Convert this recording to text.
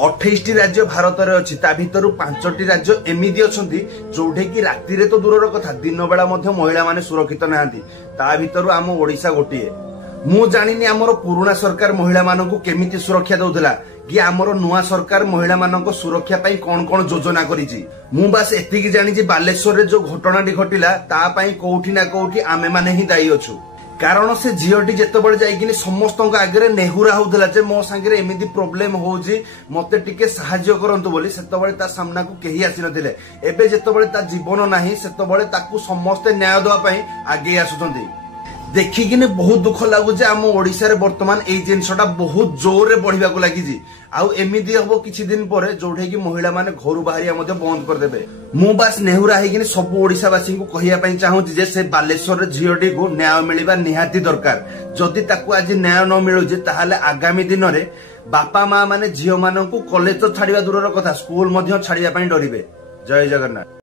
28टी राज्य भारत में अच्छी भितर 5टी राज्य एमती अच्छा जोठे कि राति तो दूर कथा दिन बेला महिला माने सुरक्षित नहांती ता भितर आम ओडिशा गोटे मु जानिनी आमर पुराना सरकार महिला मानक केमिति सुरक्षा दउथला कि आमर नुआ सरकार महिला मानक सुरक्षा पाई कौन कौन योजना करिछि मु बास एतिकी जानिछि बालेश्वर रे जो घटनाटी घटिला ता पाई कोउठी ना कोउठी आमे माने ही दायी अछु कारण से झीटी जितेबाला जाइकिनी समस्त आगे नेहुरा होउथला जे मो संगे एमिति प्रोब्लेम होउछि मते टिके सहाय्य करंतु बोली सेतबळे ता सामना को केही आसी नथिले एबे जितेबाला ता जीवन नाही सेतबळे ताकू समस्त न्याय दवा पाई आगे आसुथंती देखिकिने बहुत दुख लगुचे आम ओडिशा रे वर्तमान ए जिनसटा बहुत जोर रे बढ़िबा को लागिछि आउ एमिति हबो किछि दिन परे जोठे कि महिला माने घरु बाहरिया मध्ये बंद कर देबे मु बास नेहुरा हेकिने सब ओडिशावासी को कहिया पई चाहूछि जे से बालेश्वर रे झियोटी को न्याय मिलिबा निहाती दरकार जदि ताकू आज न्याय न मिलु जे ताहाले आगामी दिन रे बापा मां माने झियो माननकु कॉलेज तो छाडिबा दूरर कथा स्कूल मध्ये छाडिबा पई डरिबे। जय जगन्नाथ।